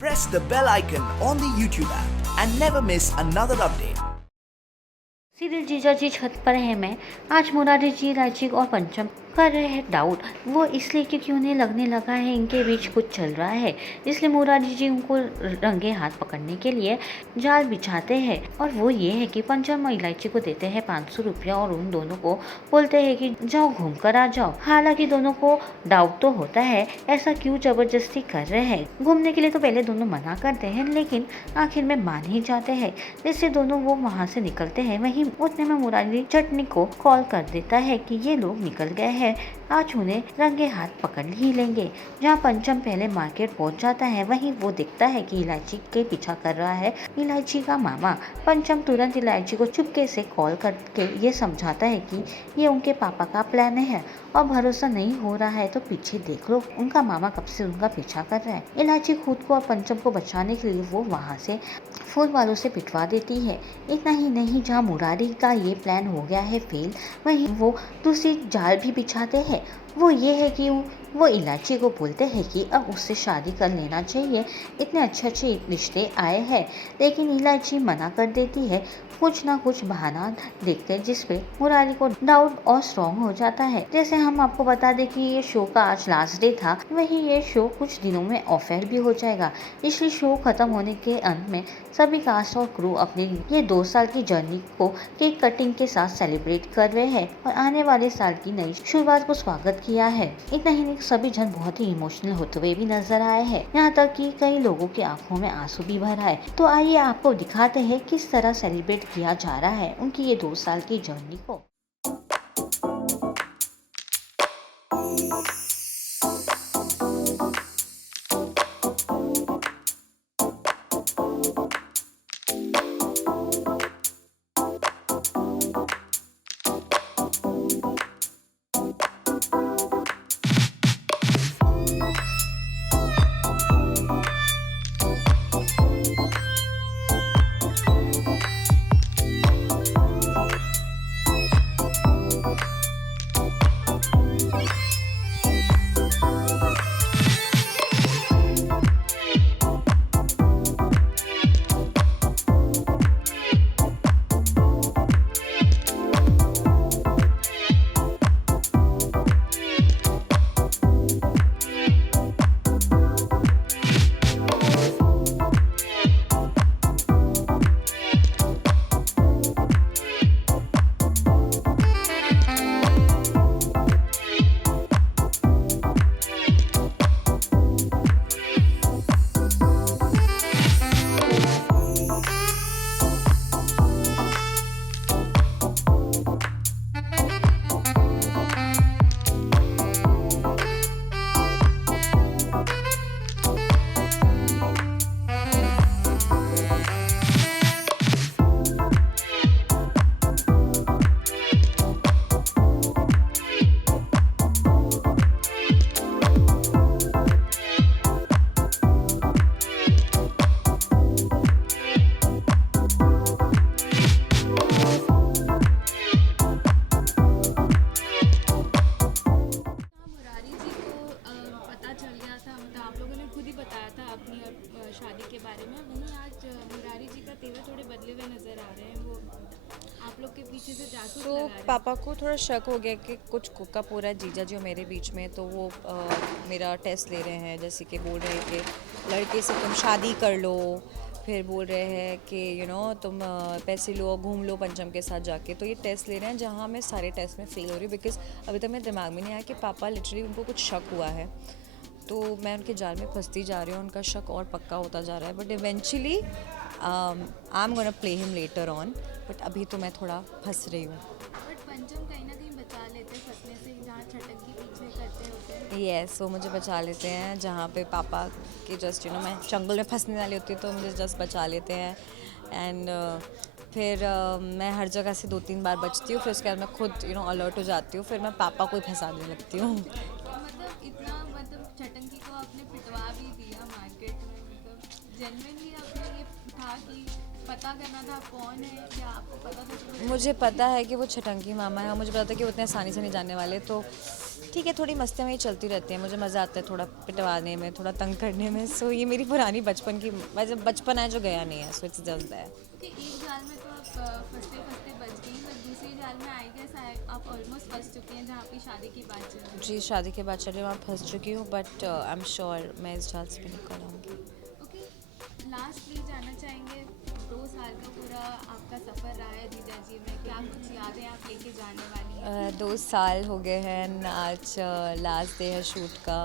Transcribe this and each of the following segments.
Press the bell icon on the YouTube app and never miss another update. Serial जीजा जी छत पर है मैं आज मुरारी जी राजीव और पंचम कर रहे हैं डाउट। वो इसलिए क्योंकि उन्हें लगने लगा है इनके बीच कुछ चल रहा है, इसलिए मुरारी जी उनको रंगे हाथ पकड़ने के लिए जाल बिछाते हैं। और वो ये है कि पंचम और इलायची को देते हैं 500 रुपया और उन दोनों को बोलते हैं कि जाओ घूम कर आ जाओ। हालांकि दोनों को डाउट तो होता है ऐसा क्यों जबरदस्ती कर रहे हैं। घूमने के लिए तो पहले दोनों मना करते हैं लेकिन आखिर में मान ही जाते हैं, जिससे दोनों वो वहाँ से निकलते हैं। वहीं उतने में मुरारी चटनी को कॉल कर देता है कि ये लोग निकल गए हैं, आज उन्हें रंगे हाथ पकड़ ही लेंगे। जहाँ पंचम पहले मार्केट पहुंच जाता है वहीं वो दिखता है कि इलायची के पीछा कर रहा है इलायची का मामा। पंचम तुरंत इलायची को चुपके से कॉल करके ये समझाता है कि ये उनके पापा का प्लान है और भरोसा नहीं हो रहा है तो पीछे देख लो, उनका मामा कब से उनका पीछा कर रहा है। इलायची खुद को और पंचम को बचाने के लिए वो वहाँ से फूल वालों से पिटवा देती है। इतना ही नहीं, जहाँ मुरारी का ये प्लान हो गया है फेल, वहीं वो दूसरी जाल भी बिछाते हैं। वो ये है कि वो इलायची को बोलते हैं कि अब उससे शादी कर लेना चाहिए, इतने अच्छे अच्छे रिश्ते आए हैं। लेकिन इलायची मना कर देती है, कुछ ना कुछ बहाना देखते जिसपे मुरारी को डाउट और स्ट्रॉन्ग हो जाता है। जैसे हम आपको बता दें कि ये शो का आज लास्ट डे था, वहीं ये शो कुछ दिनों में ऑफ एयर भी हो जाएगा। इसलिए शो खत्म होने के अंत में सभी कास्ट और क्रू अपने ये 2 साल की जर्नी को केक कटिंग के साथ सेलिब्रेट कर रहे हैं और आने वाले साल की नई शुरुआत को स्वागत किया है। इतना ही नहीं, सभी जन बहुत ही इमोशनल होते हुए भी नजर आए हैं, यहाँ तक कि कई लोगों की आंखों में आंसू भी भर आए। तो आइए आपको दिखाते हैं किस तरह सेलिब्रेट किया जा रहा है उनकी ये 2 साल की जर्नी को। शादी के बारे में। वहीं आज मुरारी जी का तेवर थोड़े बदले हुए नज़र आ रहे हैं, वो आप लोग के पीछे से जासूस लगा रहे हैं। पापा को थोड़ा शक हो गया कि कुछ कुकअप हो रहा है जीजा जी और मेरे बीच में, तो वो मेरा टेस्ट ले रहे हैं। जैसे कि बोल रहे हैं कि लड़के से तुम शादी कर लो, फिर बोल रहे हैं कि तुम पैसे लो घूम लो पंचम के साथ जाके। तो ये टेस्ट ले रहे हैं जहाँ मैं सारे टेस्ट में फेल हो रही हूँ, बिकॉज अभी तक मेरे दिमाग में नहीं आया कि पापा लिटरली उनको कुछ शक हुआ है, तो मैं उनके जाल में फंसती जा रही हूँ, उनका शक और पक्का होता जा रहा है। But eventually I am gonna play him later on, but अभी तो मैं थोड़ा फंस रही हूँ। बट पंचम कहीं ना कहीं बचा लेते हैं फंसने से, जहाँ छटक के पीछे करते होते हैं। यस, वो मुझे बचा लेते हैं, जहाँ पे पापा के जस्ट मैं चंगुल में फंसने वाली होती हूँ तो मुझे जस्ट बचा लेते हैं। एंड फिर मैं हर जगह से 2-3 बार बचती हूँ, फिर उसके बाद मैं खुद अलर्ट हो जाती हूँ, फिर मैं पापा को ही फंसाने लगती हूँ। मतलब इतना छटंकी को आपने पिटवा भी दिया मार्केट में, मतलब जेन्युइनली आपने ये था कि पता करना था कौन है, या आपको पता था? मुझे पता है कि वो छटंकी मामा है, मुझे पता था कि वो इतने आसानी से नहीं जानने वाले, तो ठीक है, थोड़ी मस्तियाँ मेरी चलती रहती हैं, मुझे मज़ा आता है थोड़ा पिटवाने में, थोड़ा तंग करने में। सो ये मेरी पुरानी बचपन की मतलब बचपन है जो गया नहीं है, सो इट्स जस्ट दैट। कि एक जाल में तो आप फंसते फंसते बच गई, पर दूसरी जाल में आई गेस आप ऑलमोस्ट फंस चुकी हैं, जहाँ पे शादी की बात चल रही है। जी, शादी के बाद चलिए वहाँ फंस चुकी हूँ, बट आई एम श्योर मैं इस जाल से भी निकल आऊँगी। ओके, लास्टली जानना चाहेंगे 2 साल का पूरा आपका सफ़र रहा है जीजा जी में, क्या कुछ यादें आप लेके जाने वाली हैं? 2 साल हो गए हैं, आज लास्ट डे है शूट का।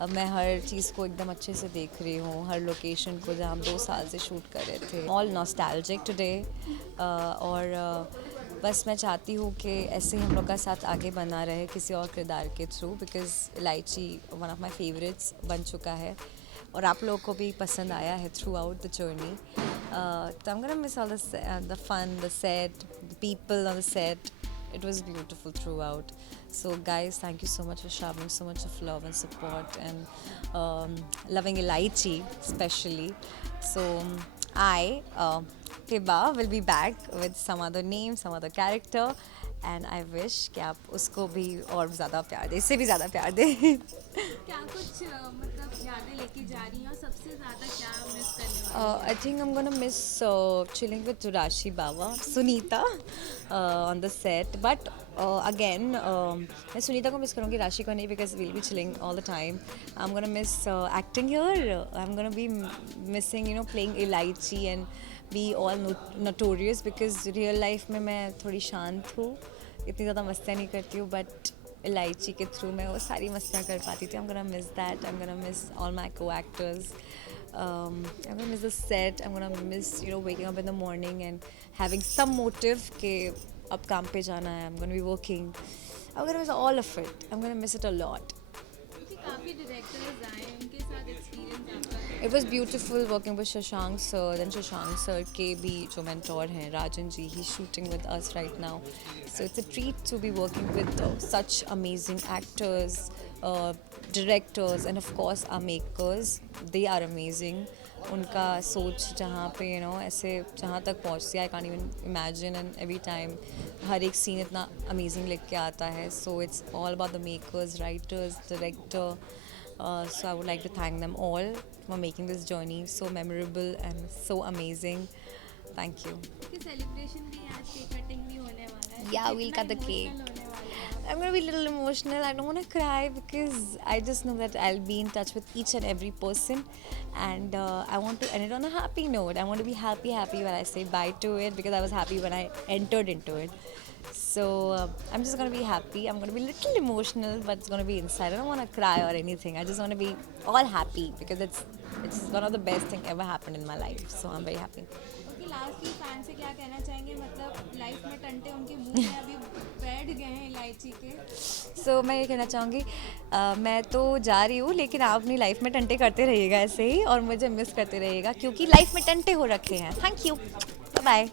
अब मैं हर चीज़ को एकदम अच्छे से देख रही हूँ, हर लोकेशन को जहाँ हम 2 साल से शूट कर रहे थे। ऑल नॉस्टैल्जिक टुडे, और बस मैं चाहती हूँ कि ऐसे ही हम लोग का साथ आगे बना रहे किसी और किरदार के थ्रू, बिकॉज़ इलायची वन ऑफ माई फेवरेट्स बन चुका है और आप लोगों को भी पसंद आया है थ्रू आउट द जर्नी। तो I'm gonna miss all the fun, the set, the people on the set. It was beautiful throughout. So guys, thank you so much for showering so much of love and support and loving Elaichi especially. So I, Hiba, will be back with some other name, some other character, and I wish कि आप उसको भी और ज़्यादा प्यार दें, इससे भी ज़्यादा प्यार दें। क्या कुछ मतलब यादें लेके जा रही हैं और सबसे ज़्यादा क्या मिस करने वाली I think I'm gonna miss chilling with Rashi Bawa, Sunita on the set. But again, मैं सुनीता को मिस करूँगी, राशि को नहीं, because we'll be chilling all the time. I'm gonna miss acting here. I'm gonna be missing, you know, playing Elaichi and be all notorious, because real life में मैं थोड़ी शांत हूँ, इतनी ज़्यादा मस्तियाँ नहीं करती हूँ, but इलायची के थ्रू मैं वो सारी मस्तियाँ कर पाती थी। I'm gonna miss that. I'm gonna miss all my co-actors. I'm gonna miss the set. I'm gonna miss, you know, waking up in the morning and having some motive कि अब काम पे जाना है. I'm gonna be working. I'm gonna miss all of it. I'm gonna miss it a lot. क्योंकि काफ़ी directors आए हैं, उनके साथ एक्सपीरियंस आपका It was beautiful working with Shashank sir. Then Shashank sir के भी जो mentor हैं, Rajan ji, he's shooting with us right now. So it's a treat to be working with such amazing actors, directors, and of course our makers. They are amazing. उनका सोच जहाँ पे you know ऐसे जहाँ तक पहुँचती है, I can't even imagine, and every time हर एक scene इतना amazing लिख के आता है. So it's all about the makers, writers, director. So I would like to thank them all for making this journey so memorable and so amazing. Thank you. कि celebration भी आज cake cutting भी होने वाला है। Yeah, तो we'll कितना cut the cake. emotional होने वाला है? I'm gonna be a little emotional. I don't wanna cry because I just know that I'll be in touch with each and every person, and I want to end it on a happy note. I want to be happy when I say bye to it, because I was happy when I entered into it. So I'm just gonna be happy. I'm gonna be a little emotional, but it's gonna be inside. I don't wanna cry or anything. I just wanna be all happy because it's one of the best thing ever happened in my life. So I'm very happy. Okay, last fan से क्या कहना चाहेंगे, मतलब life में टंटे उनके मुंह में अभी बैठ गए हैं इलायची के। So मैं ये कहना चाहूँगी, मैं तो जा रही हूँ, लेकिन आप अपनी लाइफ में टंटे करते रहिएगा ऐसे ही, और मुझे मिस करते रहिएगा, क्योंकि लाइफ में टंटे हो रखे हैं. Thank you, bye bye.